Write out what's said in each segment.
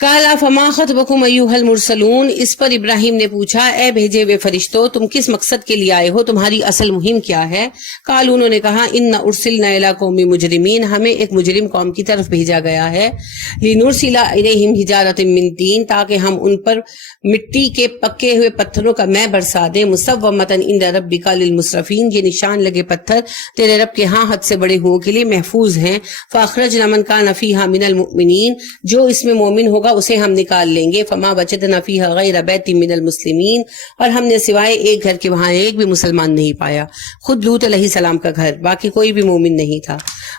قالا فما خطبکم ایھا المرسلون، اس پر ابراہیم نے پوچھا اے بھیجے ہوئے فرشتوں تم کس مقصد کے لیے آئے ہو، تمہاری اصل مہم کیا ہے؟ قالوا انہوں نے کہا ان ارسلنا الی قوم مجرمین، ہمیں ایک مجرم قوم کی طرف بھیجا گیا ہے، لنرسل الیہم حجارۃ من طین، تاکہ ہم ان پر مٹی کے پکے ہوئے پتھروں کا میں برسا دیں، مسومۃ عند ربک للمسرفین، یہ نشان لگے پتھر تیرے رب کے ہاں حد سے بڑے ہو کے لیے محفوظ ہیں، فاخرجنا من کان فیھا من المؤمنین، جو اس میں مومن ہوگا اسے ہم نکال لیں گے، فما وجدنا فیھا غیر بیت من المسلمین، اور ہم نے سوائے ایک گھر کے وہاں ایک بھی مسلمان نہیں پایا، خود لوط علیہ السلام کا گھر، باقی کوئی بھی مومن نہیں تھا۔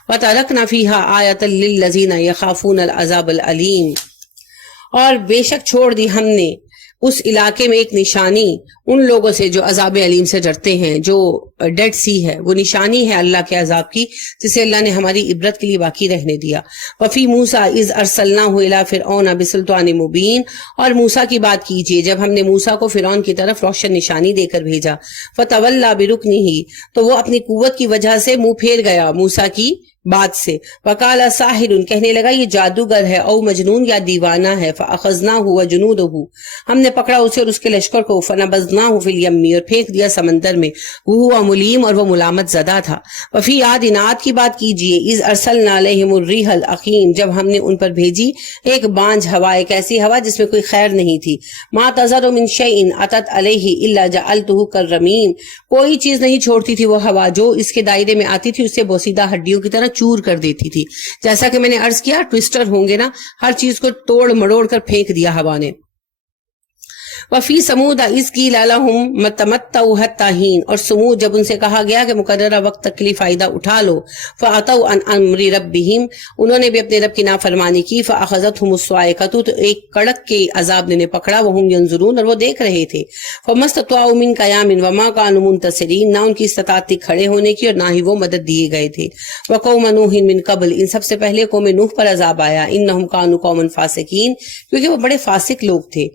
وترکنا فیھا آیۃ للذین یخافون العذاب العلیم، اور بے شک چھوڑ دی ہم نے اس علاقے میں ایک نشانی ان لوگوں سے جو عذاب علیم سے ڈرتے ہیں، جو ڈیڈ سی ہے، وہ نشانی ہے اللہ کے عذاب کی، جسے اللہ نے ہماری عبرت کے لیے باقی رہنے دیا۔ وفی موسیٰ اذ ارسلناہ الی فرعون بسلطان مبین، اور موسیٰ کی بات کیجئے جب ہم نے موسیٰ کو فرعون کی طرف روشن نشانی دے کر بھیجا، فتولی برکنہ، تو وہ اپنی قوت کی وجہ سے منہ پھیر گیا موسیٰ کی بات سے، وقال ساحر، کہنے لگا یہ جادوگر ہے، او مجنون یا دیوانہ ہے، فاخذناہ وجنودہ، ہم نے پکڑا اسے اور اس کے لشکر کو، فنبذناہ فی الیم، اور پھینک دیا سمندر میں، وہو ملیم، اور وہ ملامت زدہ تھا۔ وفی عاد، عاد کی بات کیجئے، اذ ارسلنا علیہم الریح الاقیم، جب ہم نے ان پر بھیجی ایک بانجھ ہوا، ایک ایسی ہوا جس میں کوئی خیر نہیں تھی، ما تذر من شیء اتت علیہ الا جعلتہ کالرمیم، کوئی چیز نہیں چھوڑتی تھی وہ ہوا جو اس کے دائرے میں آتی تھی اسے بوسیدہ ہڈیوں کی طرح چور کر دیتی تھی، جیسا کہ میں نے عرض کیا ٹویسٹر ہوں گے نا، ہر چیز کو توڑ مڑوڑ کر پھینک دیا ہوا نے۔ وفی سمود اذ قیل لہم تمتعوا حتی حین، اور سمود جب ان سے کہا گیا کہ مقررہ وقت تک کے لیے فائدہ اٹھا لو، فاتوا عن امر ربہم، انہوں نے بھی اپنے رب کی نافرمانی کی، فاخذتہم الصاعقۃ، تو ایک کڑک کے عذاب نے پکڑا، وہم ینظرون، اور وہ دیکھ رہے تھے، فما استطاعوا من قیام وما کانوا منتصرین، نہ ان کی استطاعت تھی کھڑے ہونے کی اور نہ ہی وہ مدد دیے گئے تھے۔ وقوم نوح من قبل، ان سب سے پہلے قوم نوح پر عذاب آیا، انہم کانوا قوما فاسقین، کیونکہ وہ بڑے فاسق لوگ تھے۔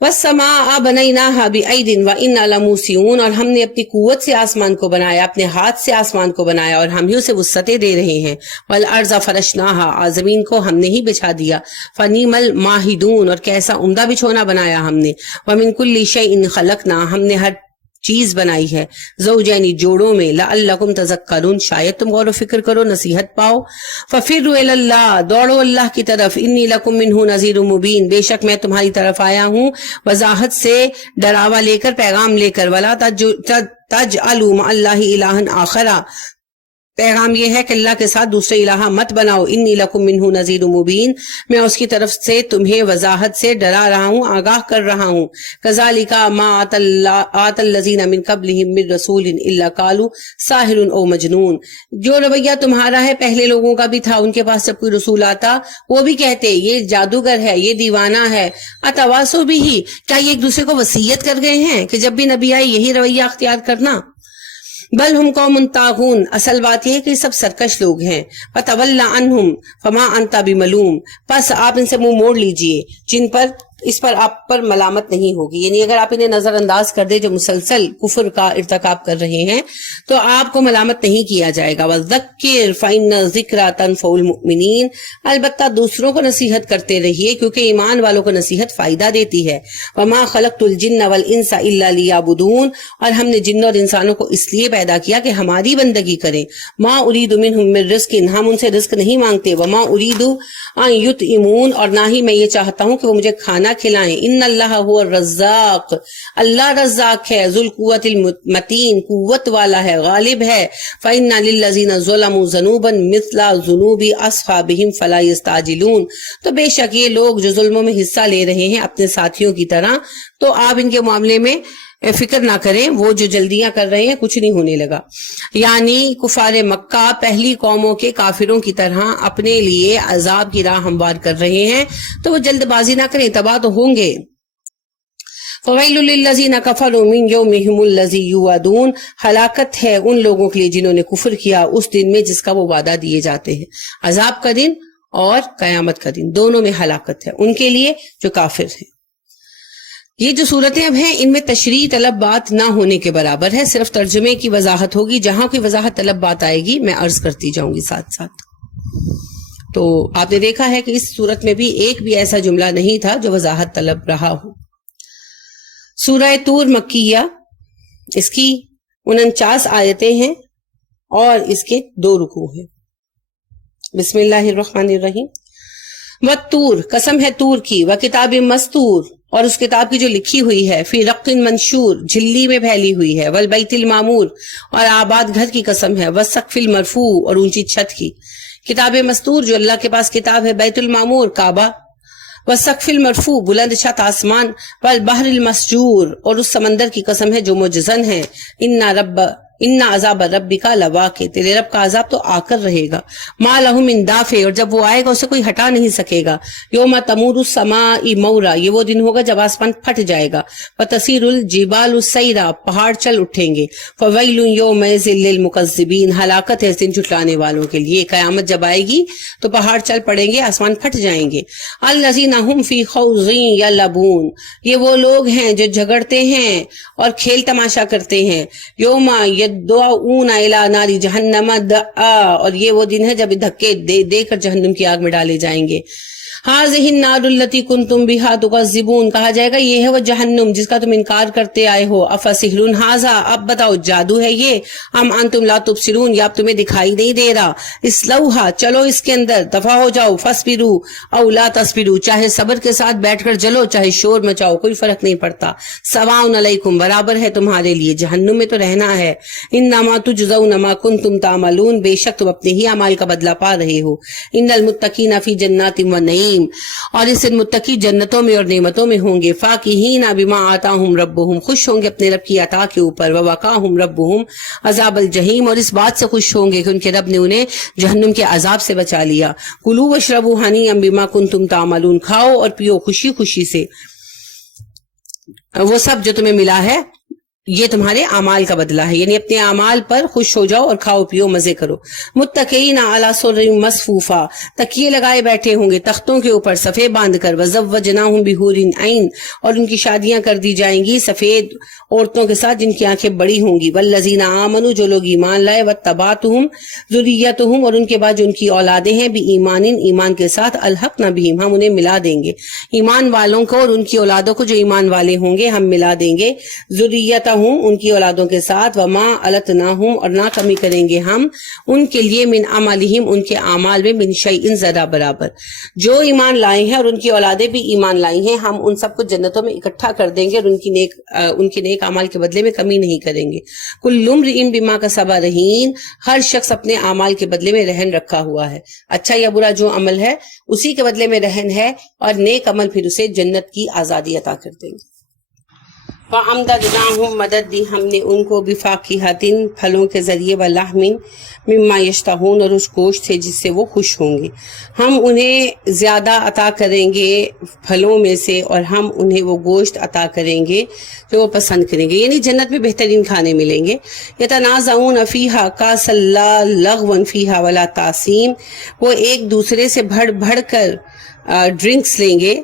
وَالسَّمَاءَ بَنَيْنَاهَا بِأَيْدٍ وَإِنَّا لَمُوسِعُونَ، اور ہم نے اپنی قوت سے آسمان کو بنایا، اپنے ہاتھ سے آسمان کو بنایا، اور ہم ہی اسے وسعتیں دے رہے ہیں۔ وَالْأَرْضَ فَرَشْنَاهَا، زمین کو ہم نے ہی بچھا دیا، فَنِعْمَ الْمَاهِدُونَ، اور کیسا عمدہ بچھونا بنایا ہم نے۔ وَمِن كُلِّ شَيْءٍ خَلَقْنَا، ہم نے ہر چیز بنائی ہے، زوجین جوڑوں میں، لعلکم تذکرون، شاید تم غور و فکر کرو، نصیحت پاؤ۔ ففروا الی اللہ، دوڑو اللہ کی طرف، انی لکم منہ نذیر مبین، بے شک میں تمہاری طرف آیا ہوں وضاحت سے ڈراوا لے کر، پیغام لے کر۔ ولا تجعلوا مع اللہ الہا آخر، پیغام یہ ہے کہ اللہ کے ساتھ دوسرے الہ مت بناؤ۔ انی لکم منہ نذیر مبین، میں اس کی طرف سے تمہیں وضاحت سے ڈرا رہا ہوں، آگاہ کر رہا ہوں۔ کذالک ما آت الذین من قبلہم من رسول الا قالوا ساحر او مجنون، جو رویہ تمہارا ہے پہلے لوگوں کا بھی تھا، ان کے پاس جب کوئی رسول آتا وہ بھی کہتے یہ جادوگر ہے، یہ دیوانہ ہے۔ اتواصوا بہ، کیا یہ ایک دوسرے کو وصیت کر گئے ہیں کہ جب بھی نبی آئے یہی رویہ اختیار کرنا؟ بل ہم قوم طاغون، اصل بات یہ ہے کہ سب سرکش لوگ ہیں۔ فتول عنہم فما انت بملوم، پس آپ ان سے منہ موڑ لیجئے جن پر اس پر آپ پر ملامت نہیں ہوگی، یعنی اگر آپ انہیں نظر انداز کر دے جو مسلسل کفر کا ارتکاب کر رہے ہیں تو آپ کو ملامت نہیں کیا جائے گا۔ وذکر فإن الذکریٰ تنفع المؤمنین، البتہ دوسروں کو نصیحت کرتے رہیے کیونکہ ایمان والوں کو نصیحت فائدہ دیتی ہے۔ وما خلقت الجن والانس الا لیعبدون، اور ہم نے جن اور انسانوں کو اس لیے پیدا کیا کہ ہماری بندگی کریں۔ ما ارید منہم من رزق، ہم ان سے رزق نہیں مانگتے۔ وما ارید ان یطعمون، اور نہ ہی میں یہ چاہتا ہوں کہ وہ مجھے کھانا کھلائیں۔ ان اللہ هو الرزاق، اللہ رزاق ہے، ذو القوت المتین، قوت والا ہے، غالب ہے۔ فإن للذین ظلموا ذنوبا مثل ذنوب اصحابہم فلا یستعجلون، تو بے شک یہ لوگ جو ظلموں میں حصہ لے رہے ہیں اپنے ساتھیوں کی طرح، تو آپ ان کے معاملے میں فکر نہ کریں، وہ جو جلدیاں کر رہے ہیں کچھ نہیں ہونے لگا۔ یعنی کفار مکہ پہلی قوموں کے کافروں کی طرح اپنے لیے عذاب کی راہ ہموار کر رہے ہیں، تو وہ جلد بازی نہ کریں، تباہ تو ہوں گے۔ فویل للذین کفروا من یومہم الذی یوعدون، ہلاکت ہے ان لوگوں کے لیے جنہوں نے کفر کیا اس دن میں جس کا وہ وعدہ دیے جاتے ہیں۔ عذاب کا دن اور قیامت کا دن، دونوں میں ہلاکت ہے ان کے لیے جو کافر ہیں۔ یہ جو صورتیں اب ہیں ان میں تشریح طلب بات نہ ہونے کے برابر ہے، صرف ترجمے کی وضاحت ہوگی، جہاں کوئی وضاحت طلب بات آئے گی میں عرض کرتی جاؤں گی ساتھ ساتھ۔ تو آپ نے دیکھا ہے کہ اس صورت میں بھی ایک بھی ایسا جملہ نہیں تھا جو وضاحت طلب رہا ہو۔ سورہ طور مکیہ، اس کی 49 آیتیں ہیں اور اس کے 2 رکوع ہیں۔ بسم اللہ الرحمن الرحیم۔ والطور، قسم ہے طور کی، وکتاب مستور، اور اس کتاب کی جو لکھی ہوئی ہے، فی رق منشور، جھلی میں پھیلی ہوئی ہے، والبیت المعمور، اور آباد گھر کی قسم ہے، والسقف المرفوع، اور اونچی چھت کی۔ کتاب مستور جو اللہ کے پاس کتاب ہے، بیت المعمور کعبہ، والسقف المرفوع بلند چھت آسمان، والبحر المسجور، اور اس سمندر کی قسم ہے جو مجزن ہے، ان عذاب ربک لواقع، تیرے رب کا عذاب تو آ کر رہے گا، ما لہ من دافع، اور جب وہ آئے گا اسے کوئی ہٹا نہیں سکے گا، یوم تمور السماء مورا، یہ وہ دن ہوگا جب آسمان پھٹ جائے گا، وتسیر الجبال سیرا، پہاڑ چل اٹھیں گے، فویل یومئذ للمکذبین، ہلاکت ہے اس دن جھٹلانے والوں کے لیے، قیامت جب آئے گی تو پہاڑ چل پڑیں گے، آسمان پھٹ جائیں گے۔ الذین هم فی خوض یلعبون، یہ وہ لوگ ہیں جو جھگڑتے ہیں اور کھیل تماشا کرتے ہیں، یوم یدعون الی نار جہنم دعا، اور یہ وہ دن ہے جب دھکے دے دے کر جہنم کی آگ میں ڈالے جائیں گے۔ ہذہ النار التی کنتم بہا تکذبون، کہا جائے گا یہ ہے وہ جہنم جس کا تم انکار کرتے آئے ہو، افسحر ھذا، اب بتاؤ جادو ہے یہ، ام انتم لا تبصرون، یا اب تمہیں دکھائی نہیں دے رہا، اصلوھا، چلو اس کے اندر، دفع ہو جاؤ، فاصبروا او لا تصبروا، چاہے صبر کے ساتھ بیٹھ کر جلو چاہے شور مچاؤ، کوئی فرق نہیں پڑتا، سواء علیکم، برابر ہے تمہارے لیے، جہنم میں تو رہنا ہے، انما تجزون ما کنتم تعملون، بے شک تم اپنے ہی اعمال کا بدلہ پا رہے ہو، ان المتقین فی جنات و نعیم، اور اس متقی جنتوں میں اور نعمتوں میں ہوں گے، فاکہین بما آتاہم ربہم، خوش ہوں گے اپنے رب کی عطا کے اوپر، ووقاہم ربہم عذاب الجحیم، اور اس بات سے خوش ہوں گے کہ ان کے رب نے انہیں جہنم کے عذاب سے بچا لیا۔ کلوا واشربوا ہنیئا بما کنتم تعملون، کھاؤ اور پیو خوشی خوشی سے وہ سب جو تمہیں ملا ہے، یہ تمہارے اعمال کا بدلہ ہے، یعنی اپنے اعمال پر خوش ہو جاؤ اور کھاؤ پیو مزے کرو۔ متکئین علی سرر مصفوفہ، تکیے لگائے بیٹھے ہوں گے تختوں کے اوپر صفے باندھ کر، وزوجناہم بحور عین، اور ان کی شادیاں کر دی جائیں گی سفید عورتوں کے ساتھ جن کی آنکھیں بڑی ہوں گی، والذین آمنوا، جو لوگ ایمان لائے، واتبعتہم ذریتہم، اور ان کے بعد جو ان کی اولادیں ہیں، بایمان، ایمان کے ساتھ، الحقنا بہم، ہم انہیں ملا دیں گے، ایمان والوں کو اور ان کی اولادوں کو جو ایمان والے ہوں گے ہم ملا دیں گے، ذریتہم، ان کی اولادوں کے ساتھ، وما علتناہم، اور نہ کمی کریں گے ہم ان کے لیے، من عملہم، ان کے اعمال میں، من شیء، ذرا برابر، جو ایمان لائے ہیں اور ان کی اولادیں بھی ایمان لائی ہیں، ہم ان سب کو جنتوں میں اکٹھا کر دیں گے اور ان کے نیک اعمال کے بدلے میں کمی نہیں کریں گے۔ کل امرئ بما کسب رہین، ہر شخص اپنے اعمال کے بدلے میں رہن رکھا ہوا ہے، اچھا یا برا جو عمل ہے اسی کے بدلے میں رہن ہے، اور نیک عمل پھر اسے جنت کی آزادی عطا کر دیں گے۔ فَأَمْدَدْنَاهُمْ، مدد دی ہم نے ان کو، بِفَاكِهَةٍ، پھلوں کے ذریعے، وَلَحْمٍ مِمَّا يَشْتَهُونَ، اور اس گوشت سے جس سے وہ خوش ہوں گے، ہم انہیں زیادہ عطا کریں گے پھلوں میں سے، اور ہم انہیں وہ گوشت عطا کریں گے جو وہ پسند کریں گے، یعنی جنت میں بہترین کھانے ملیں گے۔ يَتَنَازَعُونَ فِيهَا كَأْسًا لَا لَغْوًا فِيهَا وَلَا تَأْثِيمٍ، وہ ایک دوسرے سے بڑھ بڑھ کر ڈرنکس لیں گے،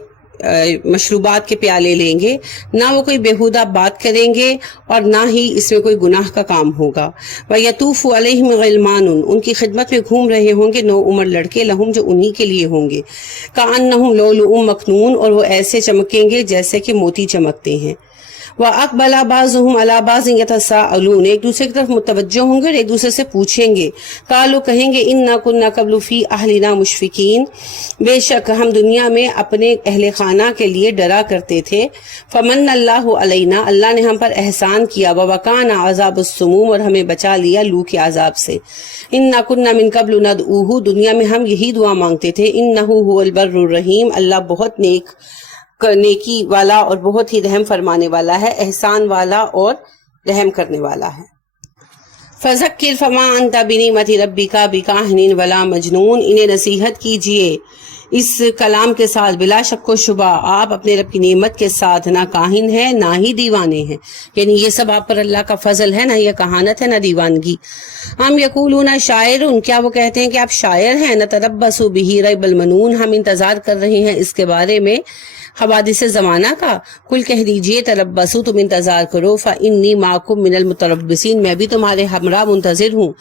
مشروبات کے پیالے لیں گے، نہ وہ کوئی بیہودہ بات کریں گے اور نہ ہی اس میں کوئی گناہ کا کام ہوگا۔ وَيَطُوفُ عَلَيْهِمْ غِلْمَانٌ، ان کی خدمت میں گھوم رہے ہوں گے 9 عمر لڑکے، لہم، جو انہی کے لیے ہوں گے، كَأَنَّهُمْ لُؤْلُؤٌ مَكْنُونٌ، اور وہ ایسے چمکیں گے جیسے کہ موتی چمکتے ہیں۔ وَأَقْبَلَ بَعْضُهُمْ عَلَى بَعْضٍ يَتَسَاءَلُونَ، ایک دوسرے کی طرف متوجہ ہوں گے اور ایک دوسرے سے پوچھیں گے، قالوا، کہیں گے، اِنَّا كُنَّا قَبْلُ فِي أَهْلِنَا مُشْفِقِينَ، بے شک ہم دنیا میں اپنے اہل خانہ کے لیے ڈرا کرتے تھے، فَمَنَّ اللَّهُ عَلَيْنَا، اللہ نے ہم پر احسان کیا، وَوَقَانَا عَذَابَ السُّمُومِ، اور ہمیں بچا لیا لو کے عذاب سے، اِنَّا كُنَّا مِن قَبْلُ نَدْعُوهُ، دنیا میں ہم یہی دعا مانگتے تھے، إِنَّهُ هُوَ الْبَرُّ الرَّحِيمُ، اللہ بہت نیکی والا اور بہت ہی رحم فرمانے والا ہے، احسان والا اور رحم کرنے والا ہے۔ فَذَكِّرْ فَمَا أَنْتَ بِنِعْمَتِ رَبِّكَ بِكَاهِنٍ وَلَا مَجْنُونٍ، انہیں نصیحت کیجئے، اس کلام کے ساتھ بلا شک و شبہ آپ اپنے رب کی نعمت کے ساتھ نہ کاہن ہیں نہ ہی دیوانے ہیں، یعنی یہ سب آپ پر اللہ کا فضل ہے، نہ یہ کہانت ہے نہ دیوانگی۔ ہم یقولون شاعر، کیا وہ کہتے ہیں کہ آپ شاعر ہیں؟ نتربص بہ ریب المنون، ہم انتظار کر رہے ہیں اس کے بارے میں حوادث زمانہ کا۔ کل کہہ دیجئے تربصوا، تم انتظار کرو، فإنی معکم من المتربصین، میں بھی تمہارے ہمراہ منتظر ہوں۔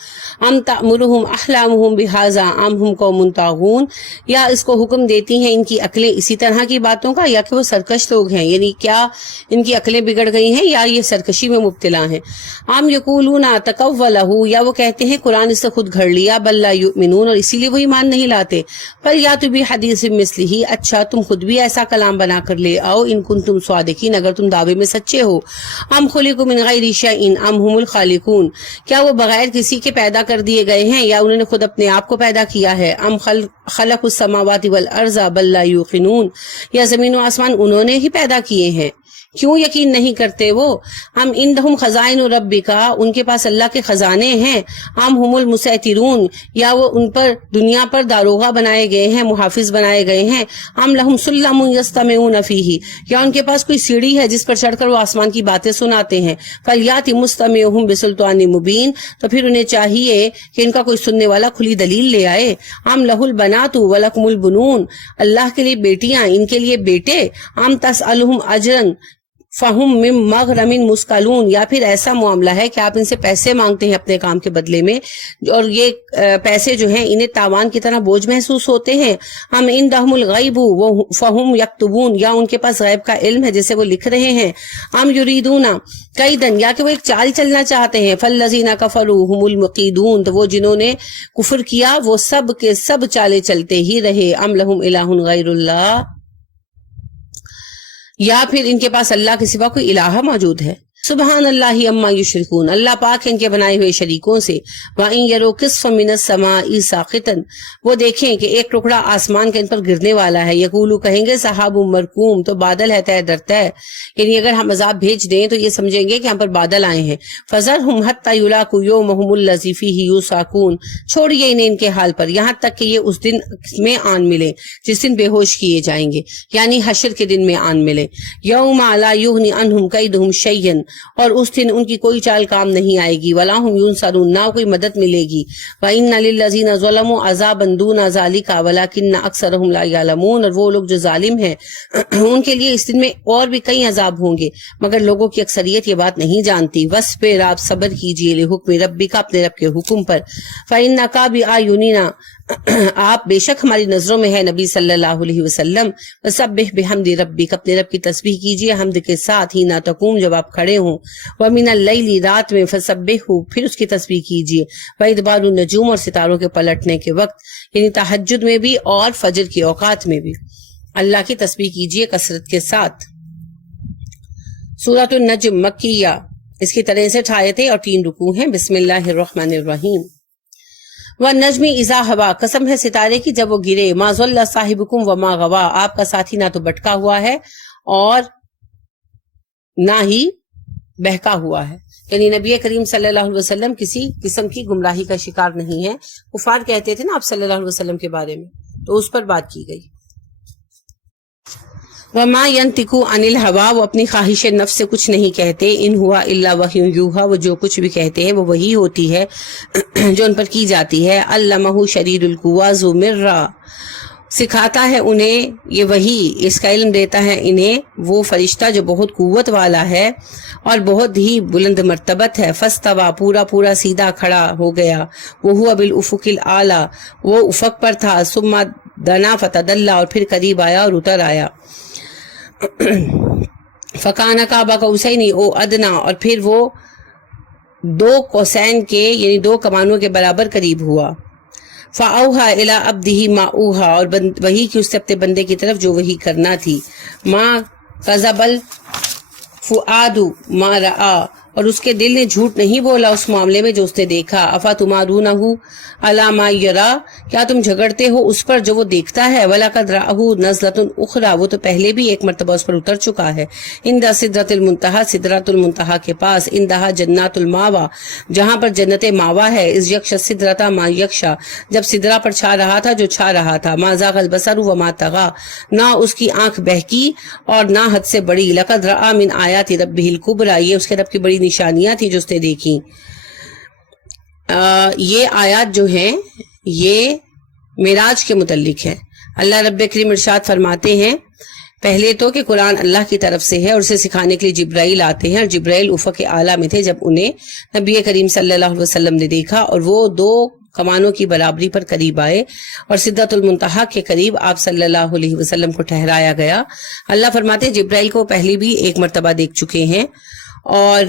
ام تأمرہم احلامہم بہذا ام ہم قوم طاغون، یا اس کو حکم دیتی ہیں ان کی عقلیں اسی طرح کی باتوں کا، یا کہ وہ سرکش لوگ ہیں، یعنی کیا ان کی عقلیں بگڑ گئی ہیں یا یہ سرکشی میں مبتلا ہیں۔ ام یقولون تقولہ، یا وہ کہتے ہیں قرآن اس سے خود گھڑ لیا، بل لا یؤمنون، اور اسی لیے وہ ایمان نہیں لاتے۔ فلیأتوا بحدیث مثلہ، اچھا تم خود بھی ایسا کلام بنا کر لے آؤ، ان کنتم صادقین، اگر تم دعوے میں سچے ہو۔ ام خلقوا من غیر شیء ام هم الخالقون، کیا وہ بغیر کسی کے پیدا کر دیے گئے ہیں یا انہوں نے خود اپنے آپ کو پیدا کیا ہے۔ ام خلق السماوات والارض بل لا یوقنون، یا زمین و آسمان انہوں نے ہی پیدا کیے ہیں، کیوں یقین نہیں کرتے وہ۔ ہم عندہم خزائن ربک، ان کے پاس اللہ کے خزانے ہیں۔ ہم ہم المسیطرون، یا وہ ان پر دنیا پر داروغہ بنائے گئے ہیں، محافظ بنائے گئے ہیں۔ ہم لہم سلم یستمعون فیہ، یا ان کے پاس کوئی سیڑھی ہے جس پر چڑھ کر وہ آسمان کی باتیں سناتے ہیں۔ فلیات مستمعہم بسلطان مبین، تو پھر انہیں چاہیے کہ ان کا کوئی سننے والا کھلی دلیل لے آئے۔ ہم لہ البنات ولکم البنون، اللہ کے لیے بیٹیاں ان کے لیے بیٹے۔ ہم تسألہم اجرا فہم من مغرم مسکلون، یا پھر ایسا معاملہ ہے کہ آپ ان سے پیسے مانگتے ہیں اپنے کام کے بدلے میں، اور یہ پیسے جو ہیں انہیں تاوان کی طرح بوجھ محسوس ہوتے ہیں۔ ہم عندہم الغیب فہم یکتبون، یا ان کے پاس غیب کا علم ہے جسے وہ لکھ رہے ہیں۔ ہم یریدون کیدن، یا کہ وہ ایک چال چلنا چاہتے ہیں۔ فالذین کفروا هم المقیدون، تو وہ جنہوں نے کفر کیا وہ سب کے سب چالے چلتے ہی رہے۔ ام لہم الہ غیر اللہ، یا پھر ان کے پاس اللہ کے سوا کوئی الہ موجود ہے۔ سبحان اللہ عما یشرکون، اللہ پاک ہے ان کے بنائے ہوئے شریکوں سے۔ وَإِن يَرَوْا كِسْفًا مِنَ السَّمَاءِ سَاقِطًا، وہ دیکھیں کہ ایک ٹکڑا آسمان کے ان پر گرنے والا ہے۔ یقولوا، کہیں گے سحاب مرکوم، تو بادل ہے طے در طے، یعنی اگر ہم عذاب بھیج دیں تو یہ سمجھیں گے کہ ہم پر بادل آئے ہیں۔ فَذَرْهُمْ حَتَّى يُلَاقُوا يَوْمَهُمُ الَّذِي فِيهِ يُوعَقُونَ، چھوڑیے انہیں ان کے حال پر یہاں تک کہ یہ اس دن میں آن ملے جس دن بے ہوش کیے جائیں گے، یعنی حشر کے دن میں آن ملے۔ يَوْمَ لَا يُغْنِ عَنْهُمْ كَيْدُهُمْ شَيْئًا، اور اس دن ان کی کوئی چال کام نہیں آئے گی۔ وَلَا هُمْ يُنصَرُونَ، نہ کوئی مدد ملے گی۔ وَإِنَّ لِلَّذِينَ ظَلَمُوا عَذَابًا دُونَ ذَلِكَ وَلَكِنَّ أَكْثَرَهُمْ لَا يَعْلَمُونَ، اور وہ لوگ جو ظالم ہیں ان کے لیے اس دن میں اور بھی کئی عذاب ہوں گے، مگر لوگوں کی اکثریت یہ بات نہیں جانتی۔ وَاصْبِرْ، آپ صبر کیجئے، لِحُکْمِ رَبِّکَ، اپنے رب کے حکم پر۔ فَإِنَّكَ بِأَعْیُنِنَا، آپ بے شک ہماری نظروں میں ہے نبی صلی اللہ علیہ وسلم۔ وَسَبِّحْ بِحَمْدِ رَبِّکَ، اپنے رب کی تسبیح کیجئے حمد کے ساتھ ہی، نہ تقوم، جب آپ کھڑے ہوں۔ وَمِنَ اللَّيْلِ، رات میں، فَسَبِّحْهُ، پھر اس کی تسبیح کیجئے۔ وَإِدْبَارُ النُّجُومِ، اور ستاروں کے پلٹنے کے وقت، یعنی تہجد میں بھی اور فجر کے اوقات میں بھی اللہ کی تسبیح کیجئے کثرت کے ساتھ۔ سورۃ النجم مکیہ، اس کی 63 آیتیں اور 3 رکوع ہیں۔ بسم اللہ الرحمن الرحیم۔ وَالنَّجْمِ إِذَا هَوَىٰ، قسم ہے ستارے کی جب وہ گرے۔ مَا ضَلَّ صَاحِبُكُمْ وَمَا غَوَىٰ، آپ کا ساتھی نہ تو بھٹکا ہوا ہے اور نہ ہی بہکا ہوا ہے، یعنی نبی کریم صلی اللہ علیہ وسلم کسی قسم کی گمراہی کا شکار نہیں ہے۔ کفار کہتے تھے نا آپ صلی اللہ علیہ وسلم کے بارے میں، تو اس پر بات کی گئی۔ وَمَا يَنْطِقُ عَنِ الْهَوَىٰ، وہ اپنی خواہش نفس سے کچھ نہیں کہتے۔ إِنْ هُوَ إِلَّا وَحْيٌ يُوحَىٰ، وہ جو کچھ بھی کہتے ہیں وہ وہی ہوتی ہے جو ان پر کی جاتی ہے۔ عَلَّمَهُ شَدِيدُ الْقُوَىٰ ذُو مِرَّةٍ، سکھاتا ہے انہیں یہ وہی، اس کا علم دیتا ہے انہیں وہ فرشتہ جو بہت قوت والا ہے اور بہت ہی بلند مرتبت ہے۔ فَاسْتَوَىٰ، پورا پورا سیدھا کھڑا ہو گیا۔ وَهُوَ بِالْأُفُقِ الْأَعْلَىٰ، وہ افق پر تھا۔ ثُمَّ دَنَا فَتَدَلَّىٰ، اور پھر قریب آیا اور اتر آیا۔ فَكَانَ قَابَ قَوْسَيْنِ أَوْ أَدْنَىٰ، اور پھر وہ 2 قوسین کے یعنی 2 کمانوں کے برابر قریب ہوا۔ فَأَوْحَىٰ إِلَىٰ عَبْدِهِ مَا أَوْحَىٰ، اور وہی کی اس سے اپنے بندے کی طرف جو وہی کرنا تھی۔ مَا كَذَبَ الْفُؤَادُ مَا رَأَىٰ، اور اس کے دل نے جھوٹ نہیں بولا اس معاملے میں جو اس نے دیکھا. افتمارونہ علی ما یرا، کیا تم جھگڑتے ہو اس پر جو وہ دیکھتا ہے. وَلَقَدْ رَأَهُ نَزْلَةٌ أُخْرَى، وہ تو پہلے بھی ایک مرتبہ اس پر اتر چکا ہے. عند سدرۃ المنتہا، سدرۃ المنتہا کے پاس. عندہا جنات الماوا، جہاں پر جنت ماوا ہے. اذ یغشی السدرۃ ما یغشی، جب سدرہ پر چھا رہا تھا جو چھا رہا تھا. ما زاغ البصر وما طغی، نہ اس کی آنکھ بہکی اور نہ حد سے بڑی. لقد رأى من آیات ربہ الکبریٰ، یہ اس کے رب کی بڑی نشانیاں تھیں جو اس نے دیکھی. یہ آیات جو ہیں یہ معراج کے متعلق ہے. اللہ رب کریم ارشاد فرماتے ہیں پہلے تو کہ قرآن اللہ کی طرف سے ہے اور اسے سکھانے کے لیے جبرائیل آتے ہیں، اور جبرائیل افق اعلیٰ میں تھے جب انہیں نبی کریم صلی اللہ علیہ وسلم نے دیکھا، اور وہ 2 کمانوں کی برابری پر قریب آئے اور سدرۃ المنتہا کے قریب آپ صلی اللہ علیہ وسلم کو ٹھہرایا گیا. اللہ فرماتے ہیں جبرائیل کو پہلے بھی ایک مرتبہ دیکھ چکے ہیں، اور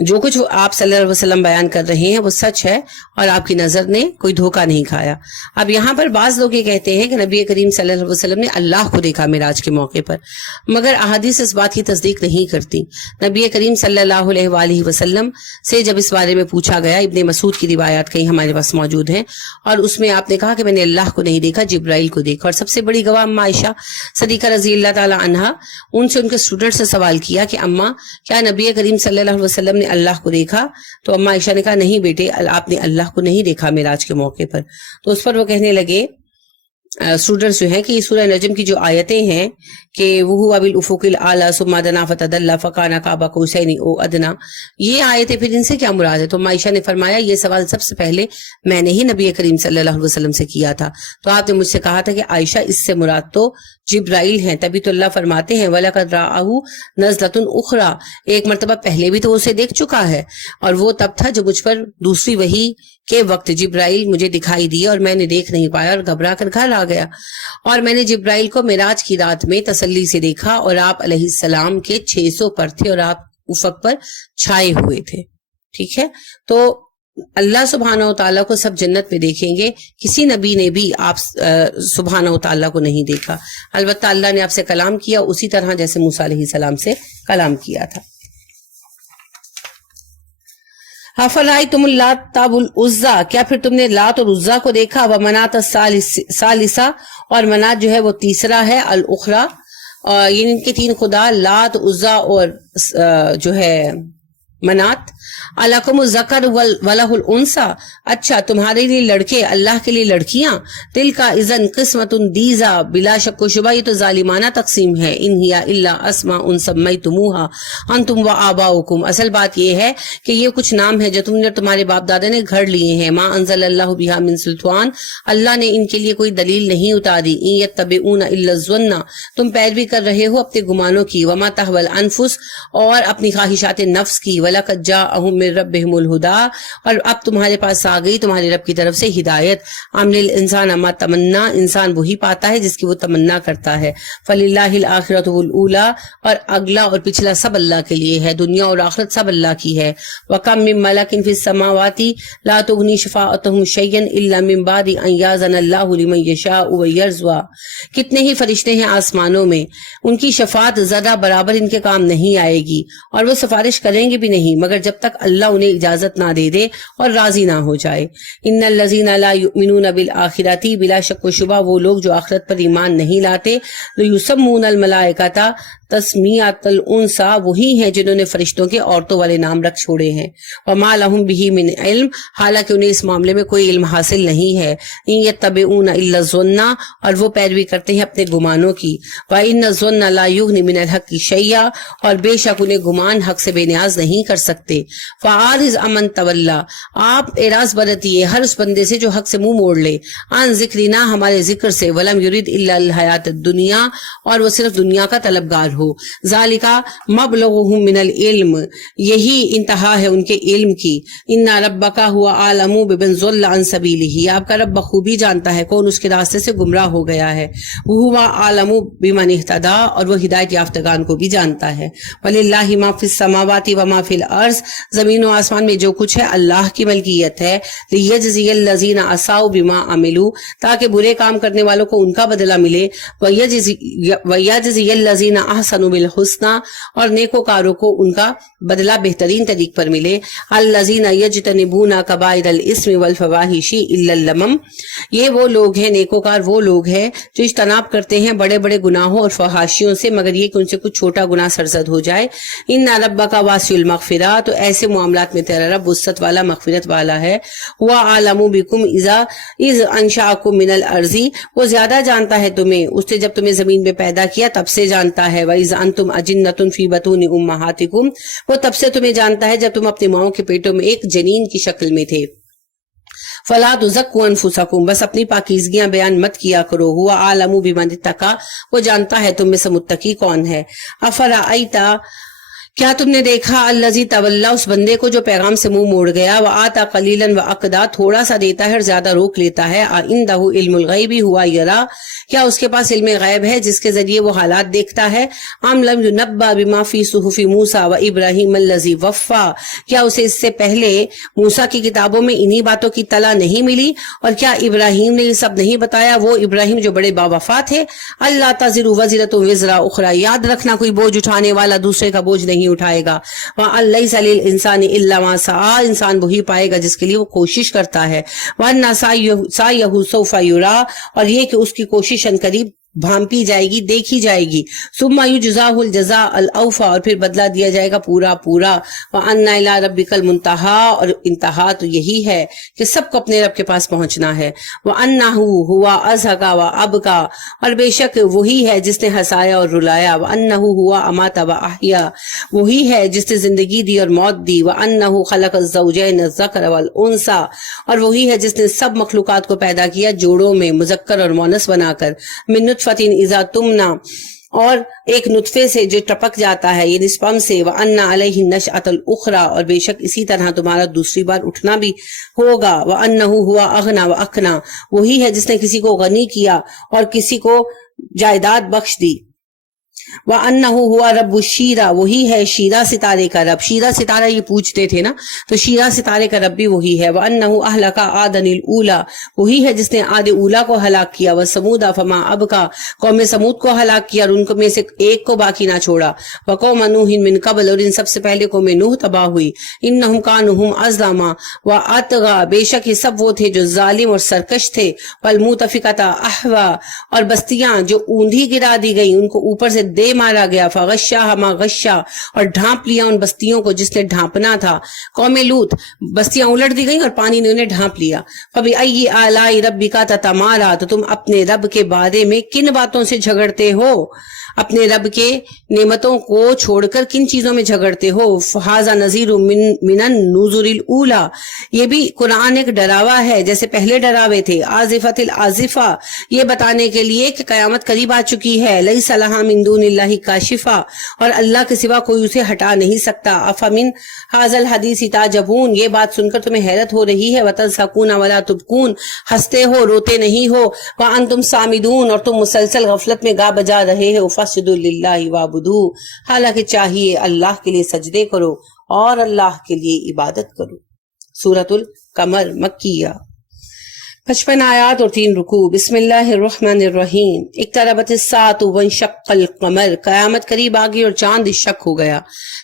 جو کچھ آپ صلی اللہ علیہ وسلم بیان کر رہے ہیں وہ سچ ہے اور آپ کی نظر نے کوئی دھوکہ نہیں کھایا. اب یہاں پر بعض لوگ یہ کہتے ہیں کہ نبی کریم صلی اللہ علیہ وسلم نے اللہ کو دیکھا معراج کے موقع پر، مگر احادیث اس بات کی تصدیق نہیں کرتی. نبی کریم صلی اللہ علیہ وآلہ وسلم سے جب اس بارے میں پوچھا گیا، ابن مسعود کی روایات کہیں ہمارے پاس موجود ہیں، اور اس میں آپ نے کہا کہ میں نے اللہ کو نہیں دیکھا، جبرائیل کو دیکھا. اور سب سے بڑی گواہ اما عائشہ صدیقہ رضی اللہ تعالی عنہا، ان سے ان کے اسٹوڈنٹ سے سوال کیا کہ اما کیا نبی کریم صلی اللہ علیہ وسلم نے اللہ کو دیکھا؟ تو اما عائشہ نے کہا نہیں بیٹے، آپ نے اللہ کو نہیں دیکھا معراج کے موقع پر. تو اس پر وہ کہنے لگے اسٹوڈنٹس جو ہیں کہ یہ سورہ نجم کی جو آیتیں ہیں کہ وَهُوَ بِالْأُفُقِ الْأَعْلَىٰ ثُمَّ دَنَا فَتَدَلَّىٰ فَكَانَ قَابَ قَوْسَيْنِ أَوْ أَدْنَىٰ، یہ آیتیں پھر ان سے کیا مراد ہے؟ تو عائشہ نے فرمایا یہ سوال سب سے پہلے میں نے ہی نبی کریم صلی اللہ علیہ وسلم سے کیا تھا. تو آپ نے مجھ سے کہا تھا کہ عائشہ اس سے مراد تو جبرائیل ہیں. تبھی تو اللہ فرماتے ہیں وَلَقَدْ رَأَهُ نَزْلَةٌ أُخْرَىٰ، ایک مرتبہ پہلے بھی تو اسے دیکھ چکا ہے، اور وہ تب تھا جب مجھ پر دوسری وحی کے وقت جبرائیل مجھے دکھائی دیا اور میں نے دیکھ نہیں پایا اور گھبرا کر گھر آ گیا. اور میں نے جبرائیل کو معراج کی رات میں تسلی سے دیکھا، اور آپ علیہ السلام کے 600 پر تھے اور آپ افق پر چھائے ہوئے تھے. ٹھیک ہے، تو اللہ سبحانہ و تعالیٰ کو سب جنت میں دیکھیں گے، کسی نبی نے بھی آپ سبحانہ و تعالیٰ کو نہیں دیکھا. البتہ اللہ نے آپ سے کلام کیا اسی طرح جیسے موسیٰ علیہ السلام سے کلام کیا تھا. افرأیتم اللات والعزیٰ، کیا پھر تم نے لات اور عزیٰ کو دیکھا؟ ومنات الثالثہ، اور منات جو ہے وہ تیسرا ہے، الاخری، یعنی ان کے 3 خدا لات، عزیٰ اور جو ہے منات. الکم الذکر ولہ الانثیٰ، اچھا تمہارے لیے لڑکے اللہ کے لیے لڑکیاں. تلک اذن قسمۃ دیزہ، بلا شک و شبہ یہ تو ظالمانہ تقسیم ہے. ان ہی الا اسماء سمیتموها انتم وآباؤکم، اصل بات یہ ہے کہ یہ کچھ نام ہے جو تم نے تمہارے باپ دادا نے گھڑ لیے ہیں. ما انزل اللہ بہا من سلطان، اللہ نے ان کے لیے کوئی دلیل نہیں اتاری. ان یتبعون الا الظن، تم پیروی کر رہے ہو اپنے گمانوں کی. وما تہوی الانفس، اور اپنی خواہشات نفس کی. ولقد جاءہم من ربہم الہدی، اور اب تمہارے پاس آ گئی تمہارے رب کی طرف سے ہدایت. ام للانسان ما تمنا، انسان وہی پاتا ہے جس کی وہ تمنا کرتا ہے. فللہ الآخرۃ والأولی، اور اگلا اور پچھلا سب اللہ کے لیے ہے، دنیا اور آخرت سب اللہ کی ہے. وکم من ملک فی السماوات لا تغنی شفاعتہم شیئا الا من بعد ان یاذن اللہ لمن یشاء ویرضی، کتنے ہی فرشتے ہیں آسمانوں میں، ان کی شفاعت ذرہ برابر ان کے کام نہیں آئے گی، اور وہ سفارش کریں گے بھی نہیں مگر جب تک اللہ انہیں اجازت نہ دے دے اور راضی نہ ہو جائے. ان الذین لا یؤمنون بالآخرۃ، بلا شک و شبہ وہ لوگ جو آخرت پر ایمان نہیں لاتے. یسمون الملائکۃ تسمیۃ الانثیٰ، وہی ہیں جنہوں نے فرشتوں کے عورتوں والے نام رکھ چھوڑے ہیں. وما لہم بہ من علم، حالانکہ انہیں اس معاملے میں کوئی علم حاصل نہیں ہے. ان یتبعون الا الظن، اور وہ پیروی کرتے ہیں اپنے گمانوں کی. وان الظن لا یغنی من الحق شیئا، اور بے شک انہیں گمان حق سے بے نیاز نہیں کر سکتے. فاعرض عمن تولی، آپ اعراض برتیے ہر اس بندے سے جو حق سے منہ موڑ لے. عن ذکرنا، ہمارے ذکر سے. ولم یرید الا الحیات الدنیا، اور وہ صرف دنیا کا طلبگار ہو. ذالکا مبلغہم من العلم، یہی انتہا ہے ان کے علم کی. ان ربک هو اعلم بمن ضل عن سبیلہ، آپ کا رب بخوبی جانتا ہے کون اس کے راستے سے گمراہ ہو گیا ہے. وہو اعلم بمن اہتدی، اور وہ ہدایت یافتگان کو بھی جانتا ہے. وللہ ما فی السماوات وما فی الارض، زمین و آسمان میں جو کچھ ہے اللہ کی ملکیت ہے. لیجزی الذین اساؤوا بما عملوا، تاکہ برے کام کرنے والوں کو ان کا بدلہ ملے. ویجزی الذین احسنوا احسنوا بالحسنى اور نیکوکاروں کو ان کا بدلہ بہترین طریق پر ملے. الذین یجتنبون کبائر الاثم والفواحش الا اللمم، یہ وہ لوگ ہیں، نیکوکار وہ لوگ ہیں جو اجتناب کرتے ہیں بڑے بڑے گناہوں اور فحاشیوں سے مگر یہ کہ ان سے کچھ چھوٹا گناہ سرزد ہو جائے. ان ربک واسع المغفرہ، تو ایسے معاملات میں تیرا رب وسعت والا مغفرت والا ہے. هو اعلم بکم اذ انشأکم من الارض، وہ زیادہ جانتا ہے تمہیں اس نے جب تمہیں زمین میں پیدا کیا تب سے جانتا ہے. وَإِذْ أَنْتُمْ أَجِنَّةٌ فِي بَطُونِ أُمَّهَاتِكُمْ، وہ تب سے تمہیں جانتا ہے جب تم اپنی ماؤں کے پیٹوں میں ایک جنین کی شکل میں تھے. فَلَا تُزَكُّوا أَنفُسَكُمْ، بس اپنی پاکیزگیاں بیان مت کیا کرو. هُوَ أَعْلَمُ بِمَنِ اتَّقَىٰ، وہ جانتا ہے تم میں سے متقی کون ہے. أَفَرَأَيْتَ، کیا تم نے دیکھا، الذی تولا، اس بندے کو جو پیغام سے منہ موڑ گیا. وآتا قلیلا واقدا، تھوڑا سا دیتا ہے اور زیادہ روک لیتا ہے. عنده علم الغیب ہوا یرا، کیا اس کے پاس علم غیب ہے جس کے ذریعے وہ حالات دیکھتا ہے. ام لم ینبأ بما فی صحف موسیٰ و ابراہیم الذی وفا، کیا اسے اس سے پہلے موسیٰ کی کتابوں میں انہی باتوں کی اطلاع نہیں ملی اور کیا ابراہیم نے یہ سب نہیں بتایا، وہ ابراہیم جو بڑے باوفا تھے. اللہ تزر وزرۃ وزر اخری، یاد رکھنا کوئی بوجھ اٹھانے والا دوسرے کا بوجھ نہیں اٹھائے گا. وَأَن لَيْسَ لِلْإِنسَانِ إِلَّا مَا سَعَىٰ، انسان وہی پائے گا جس کے لیے وہ کوشش کرتا ہے. وَأَنَّ سَعْيَهُ سَوْفَ يُرَىٰ، اور یہ کہ اس کی کوشش قریب بھانپی جائے گی، دیکھی جائے گی. ثُمَّ يُجْزَاهُ الْجَزَاءَ الْأَوْفَىٰ، اور پھر بدلہ دیا جائے گا پورا پورا. وَأَنَّ إِلَىٰ رَبِّكَ الْمُنتَهَىٰ، اور انتہا تو یہی ہے کہ سب کو اپنے رب کے پاس پہنچنا ہے. وَأَنَّهُ هُوَ أَضْحَكَ وَأَبْكَىٰ، اور بے شک وہی ہے جس نے ہنسایا اور رلایا. وَأَنَّهُ هُوَ أَمَاتَ وَأَحْيَا، وہی ہے جس نے زندگی دی اور موت دی. وَأَنَّهُ خَلَقَ الزَّوْجَيْنِ الذَّكَرَ وَالْأُنثَىٰ، اور وہی ہے جس نے سب مخلوقات کو پیدا کیا جوڑوں میں، مذکر اور مؤنث بنا کر. من نطفة اذا تمنا، اور ایک نطفے سے جو ٹپک جاتا ہے یعنی سپم سے. وَأَنَّ عَلَيْهِ النَّشْأَةَ الْأُخْرَىٰ، اور بے شک اسی طرح تمہارا دوسری بار اٹھنا بھی ہوگا. وَأَنَّهُ هُوَ أَغْنَىٰ وَأَقْنَىٰ، وہی ہے جس نے کسی کو غنی کیا اور کسی کو جائیداد بخش دی. وَأَنَّهُ هُوَ رَبُّ الشِّیرَىٰ، وہی ہے شیرہ ستارے کا رب. شیرہ ستارہ یہ پوچھتے تھے نا، تو شیرہ ستارے کا رب بھی وہی ہے. وَأَنَّهُ أَهْلَكَ عَادًا الْأُولَىٰ، وہی ہے جس نے عاد اولا کو ہلاک کیا. وَثَمُودَ فَمَا أَبْقَىٰ، قوم سمود کو ہلاک کیا اور ان کو میں سے ایک کو باقی نہ چھوڑا. وَقَوْمَ نُوحٍ مِّن قَبْلُ، اور ان سب سے پہلے قوم نوح تباہ ہوئی. إِنَّهُمْ كَانُوا هُمْ أَظْلَمَ وَأَطْغَىٰ، بے شک یہ سب وہ تھے جو ظالم اور سرکش تھے. وَالْمُؤْتَفِكَةَ أَهْوَىٰ، اور بستیاں جو اوندھی گرا دی گئی ان کو اوپر سے دے مارا گیا. فَغَشَّاهَا مَا غَشَّىٰ، اور ڈھانپ لیا ان بستیوں کو جس نے ڈھانپنا تھا. قوم لوط، بستیاں الٹ دی گئیں اور پانی نے انہیں ڈھانپ لیا. فَبِأَيِّ آلَاءِ رَبِّكَ تَتَمَارَىٰ، تو تم اپنے رب کے بارے میں کن باتوں سے جھگڑتے ہو، اپنے رب کے نعمتوں کو چھوڑ کر کن چیزوں میں جھگڑتے ہو. فَهَٰذَا نَذِيرٌ مِّنَ النُّذُرِ الْأُولَىٰ، یہ بھی قرآن ایک ڈراوا ہے جیسے پہلے ڈراوے تھے. آزفت العازفہ، یہ بتانے کے لیے کہ قیامت قریب آ چکی ہے. لیس لہا من دون اللہ کاشفہ، اور اللہ کے سوا کوئی اسے ہٹا نہیں سکتا. افمن ھذا الحدیث تعجبون، یہ بات سن کر تمہیں حیرت ہو رہی ہے. وتضحکون ولا تبکون، ہنستے ہو روتے نہیں ہو. وانتم سامدون، اور تم مسلسل غفلت میں گا بجا رہے ہو. فاسجدوا للہ واعبدوا، حالانکہ چاہیے اللہ کے لیے سجدے کرو اور اللہ کے لیے عبادت کرو. سورۃ القمر مکیہ، 55 آیات اور 3 رکوع. بسم اللہ الرحمن الرحیم. اقتربت الساعة وانشق القمر، قیامت قریب آ گئی اور چاند شق ہو گیا.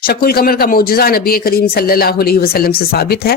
شق القمر کا معجزہ نبی کریم صلی اللہ علیہ وسلم سے ثابت ہے.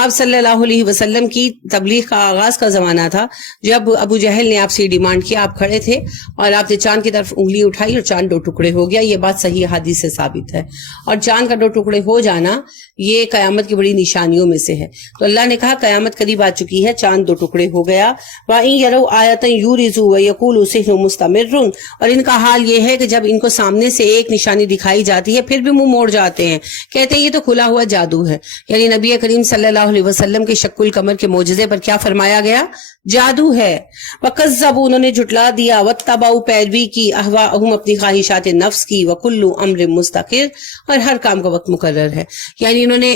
آپ صلی اللہ علیہ وسلم کی تبلیغ کا آغاز کا زمانہ تھا جب ابو جہل نے آپ سے ڈیمانڈ کیا. آپ کھڑے تھے اور آپ نے چاند کی طرف انگلی اٹھائی اور چاند 2 ٹکڑے ہو گیا. یہ بات صحیح حدیث سے ثابت ہے. اور چاند کا 2 ٹکڑے ہو جانا یہ قیامت کی بڑی نشانیوں میں سے ہے. تو اللہ نے کہا قیامت قریب آ چکی ہے، چاند 2 ٹکڑے ہو گیا. وَإِن يَرَوْا آيَةً يُعْرِضُوا وَيَقُولُوا سِحْرٌ مُسْتَمِرٌّ، اور ان کا حال یہ ہے کہ جب ان کو سامنے سے ایک نشانی دکھائی جاتی ہے پھر بھی منہ موڑ جاتے ہیں، کہتے ہیں یہ تو کھلا ہوا جادو ہے. یعنی نبی کریم صلی اللہ علیہ وسلم کے شق القمر کے معجزے پر کیا فرمایا گیا؟ جادو ہے. وَكَذَّبُوا، انہوں نے جھٹلا دیا. وَاتَّبَعُوا، پیروی کی. أَهْوَاءَهُمْ، اپنی خواہشات نفس کی. وَكُلُّ أَمْرٍ مُسْتَقِرٌ، اور ہر کام کا وقت مقرر ہے. یعنی انہوں نے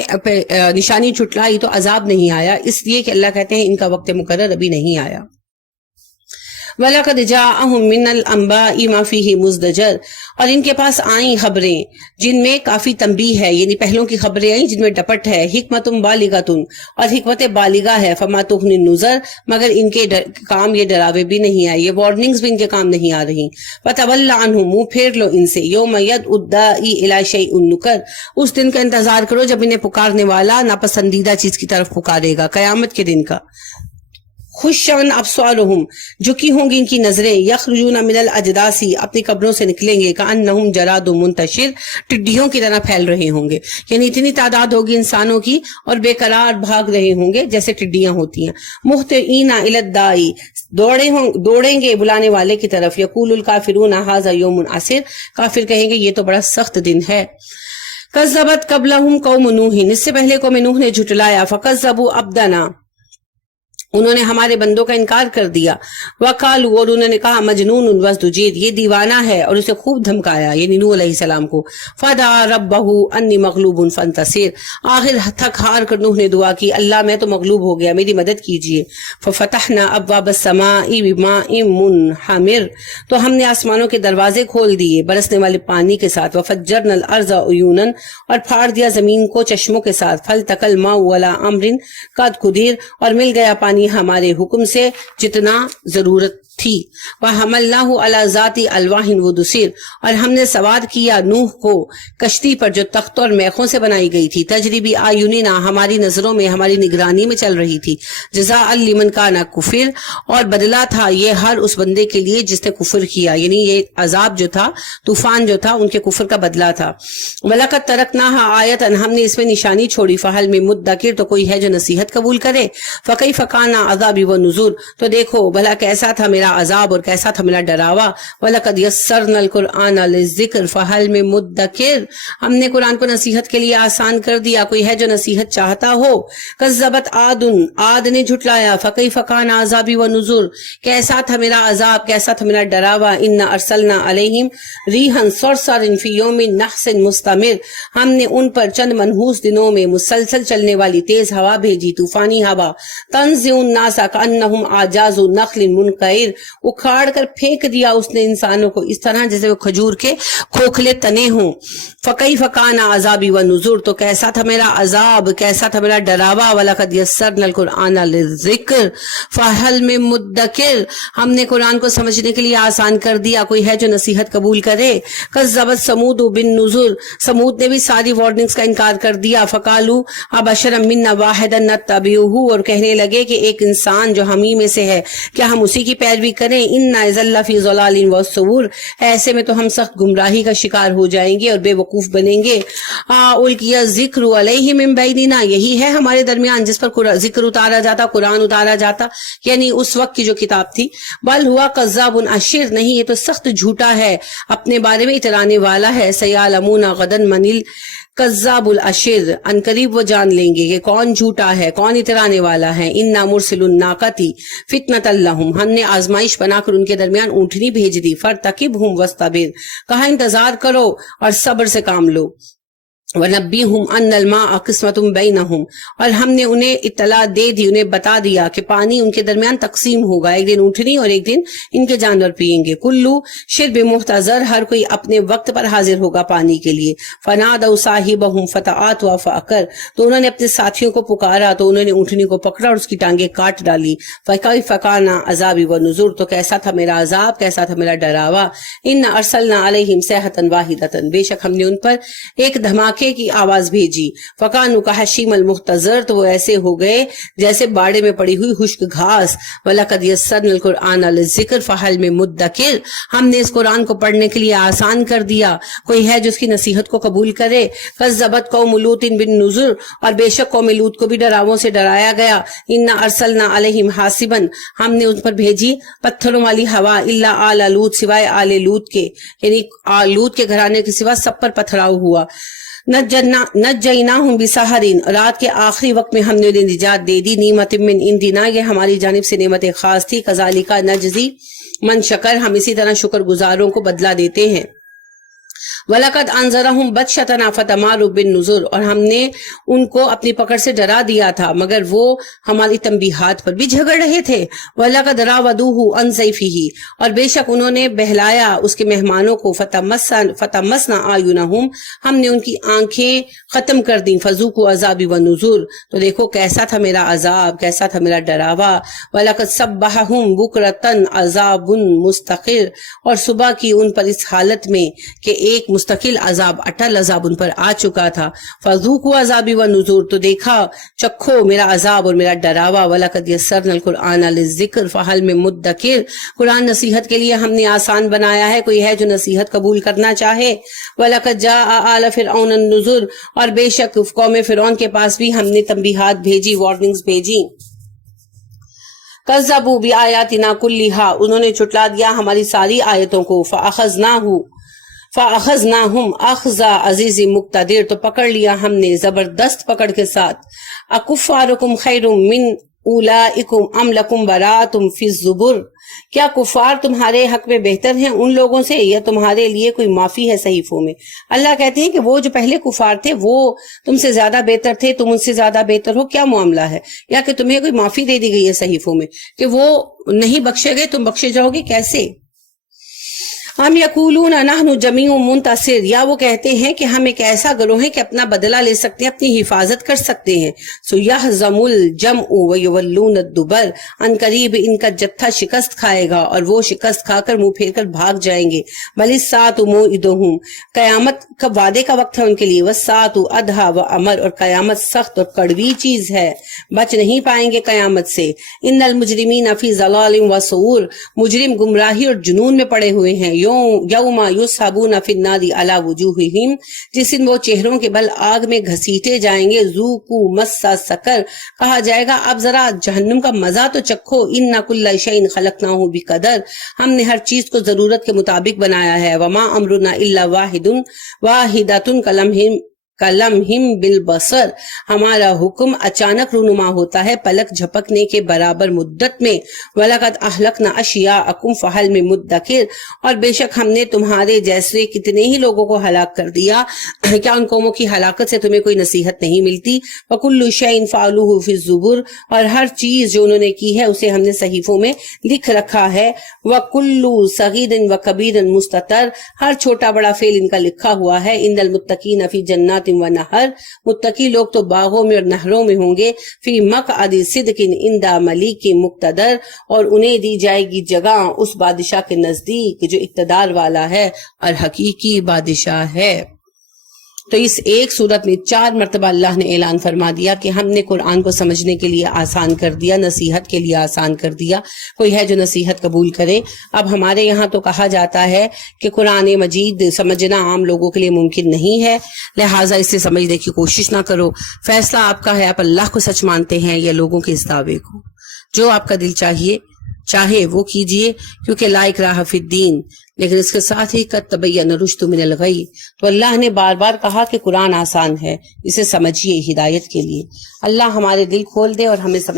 نشانی جھٹلائی تو عذاب نہیں آیا، اس لیے کہ اللہ کہتے ہیں ان کا وقت مقرر ابھی نہیں آیا. وَلَقَدْ جَاءَهُم مِّنَ الْأَنبَاءِ مَا فِيهِ مُزْدَجَرٌ، اور ان کے پاس آئیں خبریں جن میں کافی تنبیہ ہے، یعنی پہلوں کی خبریں آئیں جن میں ڈپٹ ہے، حکمت بالغۃ، اور حکمت بالغہ ہے، فما تغنی النذر، مگر ان کے کام یہ ڈراوے بھی نہیں آئے، یہ وارننگز بھی ان کے کام نہیں آ رہی۔ فَتَوَلَّ عَنْهُمْ، منہ پھیر لو ان سے، یوم یدعو الداعی الی شیء نکر، اس دن کا انتظار کرو جب انہیں پکارنے والا ناپسندیدہ چیز کی طرف پکارے گا، قیامت کے دن کا۔ خشعن ابصارہم، جھکی ہوں گی ان کی نظریں، یخرجون من الاجداث، اپنی قبروں سے نکلیں گے، کأنہم جراد منتشر، ٹڈیوں کی طرح پھیل رہے ہوں گے، یعنی اتنی تعداد ہوگی انسانوں کی اور بے قرار بھاگ رہے ہوں گے جیسے ٹڈیاں ہوتی ہیں۔ مہطعین الی الداعی، دوڑیں گے بلانے والے کی طرف، یقول الکافرون ھذا یوم عسیر، کافر کہیں گے یہ تو بڑا سخت دن ہے۔ کذبت قبلہم قوم نوح، اس سے پہلے قوم نوح نے جھٹلایا، فکذبوا عبدنا، انہوں نے ہمارے بندوں کا انکار کر دیا، وقالوا، اور انہوں نے کہا مجنون وازدجر، یہ دیوانہ ہے، اور اسے خوب دھمکایا یعنی نوح علیہ السلام کو۔ فدعا ربہ انی مغلوب فانتصر، آخر تھک ہار کر نوح نے دعا کی، اللہ میں تو مغلوب ہو گیا، میری مدد کیجیے۔ ففتحنا ابواب السماء بماء منہمر، تو ہم نے آسمانوں کے دروازے کھول دیے برسنے والے پانی کے ساتھ، وفجرنا الارض عیونا، اور پھاڑ دیا زمین کو چشموں کے ساتھ، فالتقى الماء على امر قد قدر، اور مل گیا پانی ہمارے حکم سے جتنا ضرورت تھی۔ وَحَمَلْنَاهُ عَلَى ذَاتِ أَلْوَاحٍ وَدُسُرٍ، اور ہم نے سوار کیا نوح کو کشتی پر جو تخت اور میخوں سے بنائی گئی تھی، تجری بِأَعْيُنِنَا، ہماری نظروں میں ہماری نگرانی میں چل رہی تھی، جزاء لمن کان کفر، اور بدلہ تھا یہ ہر اس بندے کے لیے جس نے کفر کیا، یعنی یہ عذاب جو تھا، طوفان جو تھا، ان کے کفر کا بدلہ تھا۔ وَلَقَدْ تَرَكْنَاهَا آیَةً، ہم نے اس میں نشانی چھوڑی، فَهَلْ مِن مُدَّکِرٍ، تو کوئی ہے جو نصیحت قبول کرے، فَكَيْفَ كَانَ عَذَابِي وَنُذُرِ، تو دیکھو بھلا کیسا تھا میرا عذاب اور کیسا تھا میرا ڈراوا۔ وَلَقَدْ يَسَّرْنَا الْقُرْآنَ لِلذِّكْرِ فَهَلْ مِن مُدَّکِرٍ، ہم نے قرآن کو نصیحت کے لیے آسان کر دیا، کوئی ہے جو نصیحت چاہتا ہو۔ کذبت عاد، عاد نے جھٹلایا، فکیف کان عذابی ونذر، کیسا تھا میرا عذاب، کیسا تھا میرا ڈراوا۔ انا ارسلنا علیہم ریحا صرصرا فی یوم نحس مستمر، ہم نے ان پر چند منحوس دنوں میں مسلسل چلنے والی تیز ہوا بھیجی، طوفانی ہوا، تنزع الناس کانہم اعجاز نخل منقعر، اکھاڑ کر پھینک دیا اس نے انسانوں کو اس طرح جیسے وہ کھجور کے کھوکھلے تنے ہوں۔ فکیف کان عذابی ونذر، تو کیسا تھا میرا عذاب، کیسا تھا میرا ڈراوا۔ وَلَقَدْ يَسَّرْنَا الْقُرْآنَ لِلذِّكْرِ فَهَلْ مِن مُدَّکِرٍ، ہم نے قرآن کو سمجھنے کے لیے آسان کر دیا، کوئی ہے جو نصیحت قبول کرے۔ کذبت ثمود بالنذر، ثمود نے بھی ساری وارننگز کا انکار کر دیا۔ فقالوا ابشرا منا واحدا نتبعه، اور کہنے لگے کہ ایک انسان جو ہم ہی میں سے ہے کیا ہم اسی کی پیروی کریں۔ انا اذا لفی ضلال وسعور، ایسے میں تو ہم سخت گمراہی کا شکار ہو جائیں گے اور بے وقوف بنیں گے۔ القی الذکر علیہ من بیننا، یہی ہے ہمارے درمیان جس پر ذکر اتارا جاتا، قرآن اتارا جاتا، یعنی اس وقت کی جو کتاب تھی۔ بل ہوا کذاب اشر، نہیں یہ تو سخت جھوٹا ہے، اپنے بارے میں اترانے والا ہے۔ سیعلمون غدا من الکذاب الاشر، ان قریب وہ جان لیں گے کہ کون جھوٹا ہے، کون اترانے والا ہے۔ انا مرسل الناقۃ فتنۃ لہم، ہم نے آزمائش بنا کر ان کے درمیان اونٹنی بھیج دی۔ فرتقبہم واصطبر، کہا انتظار کرو اور صبر سے کام لو۔ وَنَبِّئْهُمْ أَنَّ الْمَاءَ قِسْمَةٌ بَيْنَهُمْ، اور ہم نے انہیں اطلاع دے دی، انہیں بتا دیا کہ پانی ان کے درمیان تقسیم ہوگا، ایک دن اونٹنی اور ایک دن ان کے جانور پئیں گے۔ کلو شرب محتضر، ہر کوئی اپنے وقت پر حاضر ہوگا پانی کے لیے۔ فَنَادَوْا صَاحِبَهُمْ فَتَعَاطَىٰ فَعَقَرَ، تو انہوں نے اپنے ساتھیوں کو پکارا تو انہوں نے اونٹنی کو پکڑا اور اس کی ٹانگیں کاٹ ڈالی۔ فَكَيْفَ كَانَ عَذَابِي وَنُذُرِ، تو کیسا تھا میرا عذاب، کیسا تھا میرا ڈراوا۔ إِنَّا أَرْسَلْنَا عَلَيْهِمْ صَيْحَةً وَاحِدَةً، بے شک ہم نے ان پر ایک دھماکے کی آواز بھیجی۔ فَكَانُوا كَحَشِيمِ الْمُحْتَضَرِ، تو وہ ایسے ہو گئے جیسے باڑے میں پڑی ہوئی خشک گھاس۔ وَلَقَدْ يَسَّرْنَا الْقُرْآنَ لِلذِّكْرِ فَهَلْ مِن مُدَّکِرٍ، ہم نے اس قرآن کو پڑھنے کے لیے آسان کر دیا، کوئی ہے جو اس کی نصیحت کو قبول کرے۔ کذبت قوم لوط بالنذر، اور بے شک قوم لوط کو بھی ڈراووں سے ڈرایا گیا۔ انا ارسلنا علیہم حاصبا، ہم نے ان پر بھیجی پتھروں والی ہوا، الا آل لوط، سوائے آل لوط کے، یعنی لوط کے گھرانے کے سوا سب پر پتھراؤ ہوا۔ نجیناہم بسحر، رات کے آخری وقت میں ہم نے انہیں نجات دے دی۔ نعمت من عندنا، یہ ہماری جانب سے نعمت خاص تھی۔ کذالک نجزی من شکر، ہم اسی طرح شکر گزاروں کو بدلہ دیتے ہیں۔ وَلَقَدْ أَنذَرَهُمْ بَطْشَتَنَا فَتَمَارَوْا بِالنُّذُرِ، اور ہم نے ان کو اپنی پکڑ سے ڈرا دیا تھا مگر وہ ہماری تنبیہات پر بھی جھگڑ رہے تھے۔ وَلَقَدْ رَاوَدُوهُ عَنْ ضَيْفِهِ، اور بے شک انہوں نے بہلایا اس کے مہمانوں کو، فَطَمَسْنَا أَعْيُنَهُمْ، ہم نے ان کی آنکھیں ختم کر دیں، فَذُوقُوا عَذَابِي وَنُذُرِ، تو دیکھو کیسا تھا میرا عذاب، کیسا تھا میرا ڈراوا۔ وَلَقَدْ صَبَّحَهُمْ بُكْرَةً عَذَابٌ مُسْتَقِرٌ، اور صبح کی ان پر اس حالت میں کہ ایک مستقل عذاب، اٹل عذاب ان پر آ چکا تھا۔ فَذُوقُوا عَذَابِي وَنُذُرِ، تو دیکھا چکھو میرا عذاب اور میرا ڈراوا۔ وَلَقَدْ يَسَّرْنَا الْقُرْآنَ لِلذِّكْرِ فَهَلْ مِن مُدَّكِرٍ، قرآن نصیحت کے لیے ہم نے آسان بنایا ہے، کوئی ہے جو نصیحت قبول کرنا چاہے۔ وَلَقَدْ جَاءَ آلَ فِرْعَوْنَ النُّذُرُ، اور بے شک قوم فرعون کے پاس بھی ہم نے تنبیہات بھیجی، وارننگز بھیجی۔ کذبوا بآیاتنا کلھا، انہوں نے جھٹلا دیا ہماری ساری آیتوں کو۔ فأخذناہم اخذ عزیز مقتدر، تو پکڑ لیا ہم نے زبردست پکڑ کے ساتھ۔ اکفارکم خیر من اولئکم ام لکم براءۃ فی الزبر، کیا کفار تمہارے حق میں بہتر ہیں ان لوگوں سے، یا تمہارے لیے کوئی معافی ہے صحیفوں میں؟ اللہ کہتے ہیں کہ وہ جو پہلے کفار تھے وہ تم سے زیادہ بہتر تھے، تم ان سے زیادہ بہتر ہو، کیا معاملہ ہے؟ یا کہ تمہیں کوئی معافی دے دی گئی ہے صحیفوں میں کہ وہ نہیں بخشے گئے، تم بخشے جاؤ گے کیسے؟ ہم یقولون نحن جمیع منتصر، یا وہ کہتے ہیں کہ ہم ایک ایسا گروہ ہیں کہ اپنا بدلہ لے سکتے ہیں، اپنی حفاظت کر سکتے ہیں۔ سو یہزم الجمع ویولون الدبر، ان قریب ان کا جتھا شکست کھائے گا اور وہ شکست کھا کر منہ پھیر کر بھاگ جائیں گے۔ بل الساعۃ موعدہم، قیامت کا وعدے کا وقت ہے ان کے لیے۔ والساعۃ ادھیٰ وامر، اور قیامت سخت اور کڑوی چیز ہے، بچ نہیں پائیں گے قیامت سے۔ ان المجرمین فی ضلال وسعور، مجرم گمراہی اور جنون میں پڑے ہوئے ہیں۔ یوم یسحبون فی النار علی وجوہہم، جس دن وہ چہروں کے بل آگ میں گھسیٹے جائیں گے۔ ذوقوا مس سقر، کہا جائے گا اب ذرا جہنم کا مزہ تو چکھو۔ ان کل شیء خلقناہ بقدر، ہم نے ہر چیز کو ضرورت کے مطابق بنایا ہے۔ وما امرنا الا واحدۃ کلمہم بالبصر، ہمارا حکم اچانک رونما ہوتا ہے پلک جھپکنے کے برابر مدت میں۔ وَلَقَدْ أَهْلَكْنَا أَشْيَاءَكُمْ فَهَلْ مِن مُدَّكِرٍ، اور بے شک ہم نے تمہارے جیسے کتنے ہی لوگوں کو ہلاک کر دیا، کیا ان قوموں کی ہلاکت سے تمہیں کوئی نصیحت نہیں ملتی؟ وَكُلُّ شَيْءٍ فَعَلُوهُ فِي الزُّبُرِ، اور ہر چیز جو انہوں نے کی ہے اسے ہم نے صحیفوں میں لکھ رکھا ہے۔ وَكُلُّ صَغِيرٍ وَكَبِيرٍ مُسْتَطَرٍ، ہر چھوٹا بڑا فعل ان کا لکھا ہوا ہے۔ ان المتقین فی جنات و نہر، متقی لوگ تو باغوں میں اور نہروں میں ہوں گے۔ فی مقعد صدق عند ملیک مقتدر، اور انہیں دی جائے گی جگہ اس بادشاہ کے نزدیک جو اقتدار والا ہے اور حقیقی بادشاہ ہے۔ تو اس ایک صورت میں 4 مرتبہ اللہ نے اعلان فرما دیا کہ ہم نے قرآن کو سمجھنے کے لیے آسان کر دیا، نصیحت کے لیے آسان کر دیا، کوئی ہے جو نصیحت قبول کرے۔ اب ہمارے یہاں تو کہا جاتا ہے کہ قرآن مجید سمجھنا عام لوگوں کے لیے ممکن نہیں ہے، لہٰذا اسے سمجھنے کی کوشش نہ کرو، فیصلہ آپ کا ہے، آپ اللہ کو سچ مانتے ہیں یا لوگوں کے اس دعوے کو؟ جو آپ کا دل چاہے وہ کیجئے، کیونکہ لا اکراہ فی الدین، لیکن اس کے ساتھ ہی قد تبین الرشد من الغی، تو اللہ نے بار بار کہا کہ قرآن آسان ہے، اسے سمجھیے ہدایت کے لیے۔ اللہ ہمارے دل کھول دے اور ہمیں